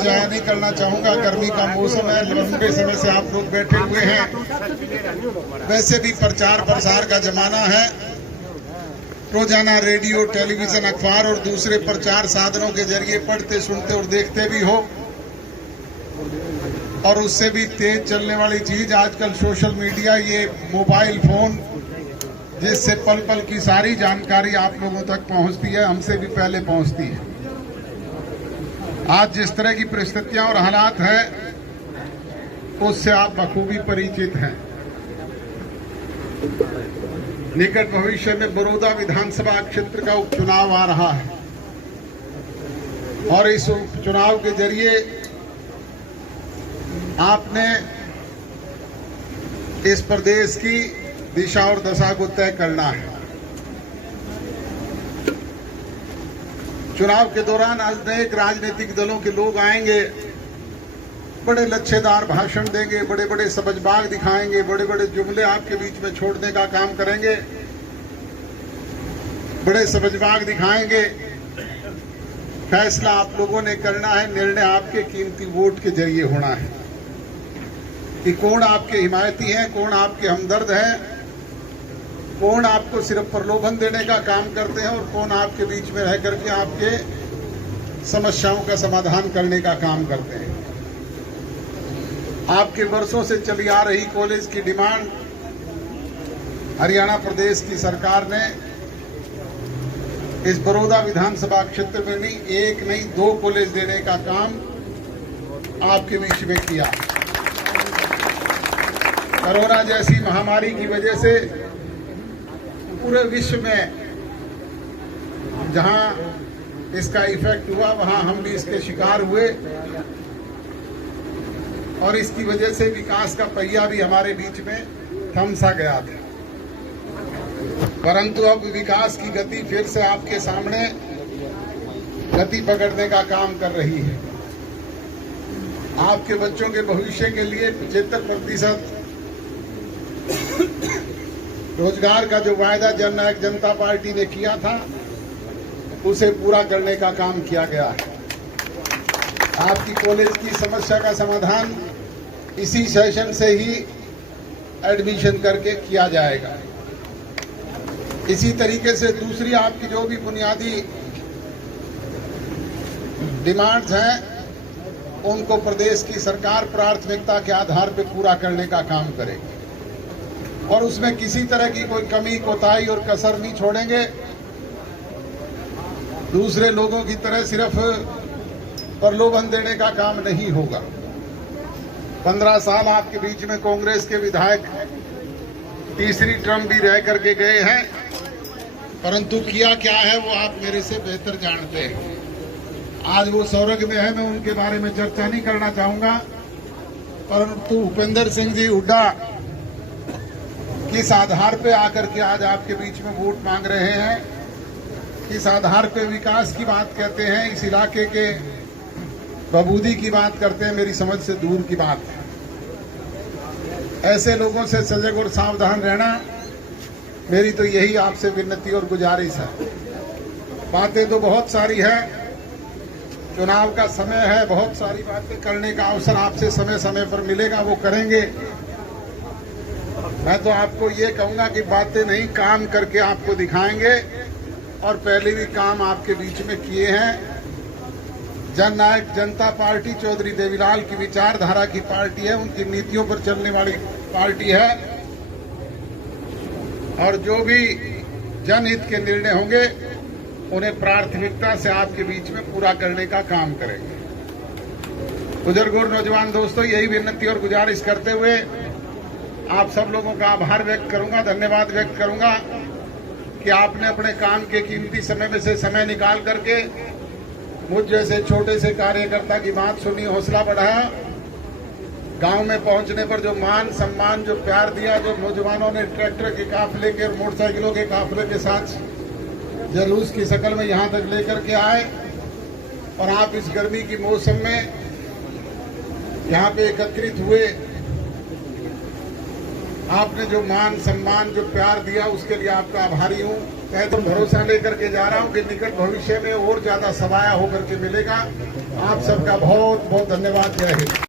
जाया नहीं करना चाहूंगा। गर्मी का मौसम है, लंबे समय से आप लोग बैठे हुए हैं। वैसे भी प्रचार प्रसार का जमाना है। रोजाना रेडियो, टेलीविजन, अखबार और दूसरे प्रचार साधनों के जरिए पढ़ते, सुनते और देखते भी हो। और उससे भी तेज चलने वाली चीज आजकल सोशल मीडिया, ये मोबाइल फोन, जिससे पल पल की सारी जानकारी आप लोगों तक पहुंचती है, हमसे भी पहले पहुंचती है। आज जिस तरह की परिस्थितियां और हालात है, उससे आप बखूबी परिचित हैं। निकट भविष्य में बड़ौदा विधानसभा क्षेत्र का उपचुनाव आ रहा है और इस उपचुनाव के जरिए आपने इस प्रदेश की दिशा और दशा को तय करना है। चुनाव के दौरान अनेक राजनीतिक दलों के लोग आएंगे, बड़े लच्छेदार भाषण देंगे, बड़े बड़े सबजबाग दिखाएंगे, बड़े बड़े जुमले आपके बीच में छोड़ने का काम करेंगे, बड़े सबजबाग दिखाएंगे। फैसला आप लोगों ने करना है, निर्णय आपके कीमती वोट के जरिए होना है कि कौन आपके हिमायती हैं, कौन आपके हमदर्द हैं, कौन आपको सिर्फ प्रलोभन देने का काम करते हैं और कौन आपके बीच में रह करके आपके समस्याओं का समाधान करने का काम करते हैं। आपके वर्षों से चली आ रही कॉलेज की डिमांड हरियाणा प्रदेश की सरकार ने इस बड़ौदा विधानसभा क्षेत्र में नहीं, एक नहीं 2 कॉलेज देने का काम आपके बीच में किया। कोरोना जैसी महामारी की वजह से पूरे विश्व में जहां इसका इफेक्ट हुआ, वहां हम भी इसके शिकार हुए और इसकी वजह से विकास का पहिया भी हमारे बीच में थम सा गया था। परंतु अब विकास की गति फिर से आपके सामने गति पकड़ने का काम कर रही है। आपके बच्चों के भविष्य के लिए 75% रोजगार का जो वायदा जननायक जनता पार्टी ने किया था, उसे पूरा करने का काम किया गया है। आपकी कॉलेज की समस्या का समाधान इसी सेशन से ही एडमिशन करके किया जाएगा। इसी तरीके से दूसरी आपकी जो भी बुनियादी डिमांड्स हैं, उनको प्रदेश की सरकार प्राथमिकता के आधार पर पूरा करने का काम करेगी और उसमें किसी तरह की कोई कमी, कोताही और कसर नहीं छोड़ेंगे। दूसरे लोगों की तरह सिर्फ प्रलोभन देने का काम नहीं होगा। 15 साल आपके बीच में कांग्रेस के विधायक तीसरी टर्म भी रह करके गए हैं, परंतु किया क्या है वो आप मेरे से बेहतर जानते हैं। आज वो स्वर्ग में है, मैं उनके बारे में चर्चा नहीं करना चाहूंगा, परंतु भूपेंद्र सिंह जी हुड्डा किस आधार पे आकर के आज आपके बीच में वोट मांग रहे हैं, किस आधार पे विकास की बात कहते हैं, इस इलाके के बबूदी की बात करते हैं, मेरी समझ से दूर की बात है। ऐसे लोगों से सजग और सावधान रहना मेरी तो यही आपसे विनती और गुजारिश है। बातें तो बहुत सारी है, चुनाव का समय है, बहुत सारी बातें करने का अवसर आपसे समय समय पर मिलेगा, वो करेंगे। मैं तो आपको ये कहूंगा कि बातें नहीं, काम करके आपको दिखाएंगे और पहले भी काम आपके बीच में किए हैं। जननायक जनता पार्टी चौधरी देवीलाल की विचारधारा की पार्टी है, उनकी नीतियों पर चलने वाली पार्टी है और जो भी जनहित के निर्णय होंगे उन्हें प्राथमिकता से आपके बीच में पूरा करने का काम करेंगे। बुजुर्ग और नौजवान दोस्तों, यही विनती और गुजारिश करते हुए आप सब लोगों का आभार व्यक्त करूंगा, धन्यवाद व्यक्त करूंगा कि आपने अपने काम के कीमती समय में से समय निकाल करके मुझ जैसे छोटे से कार्यकर्ता की बात सुनी, हौसला बढ़ाया। गांव में पहुंचने पर जो मान सम्मान, जो प्यार दिया, जो नौजवानों ने ट्रैक्टर के काफिले के और मोटरसाइकिलों के काफिले के साथ जलूस की शक्ल में यहां तक लेकर के आए और आप इस गर्मी की मौसम में यहां पे एकत्रित हुए, आपने जो मान सम्मान, जो प्यार दिया, उसके लिए आपका आभारी हूँ। मैं तो भरोसा लेकर के जा रहा हूँ कि निकट भविष्य में और ज्यादा सवाया होकर के मिलेगा आप सबका बहुत बहुत धन्यवाद। जय हिंद।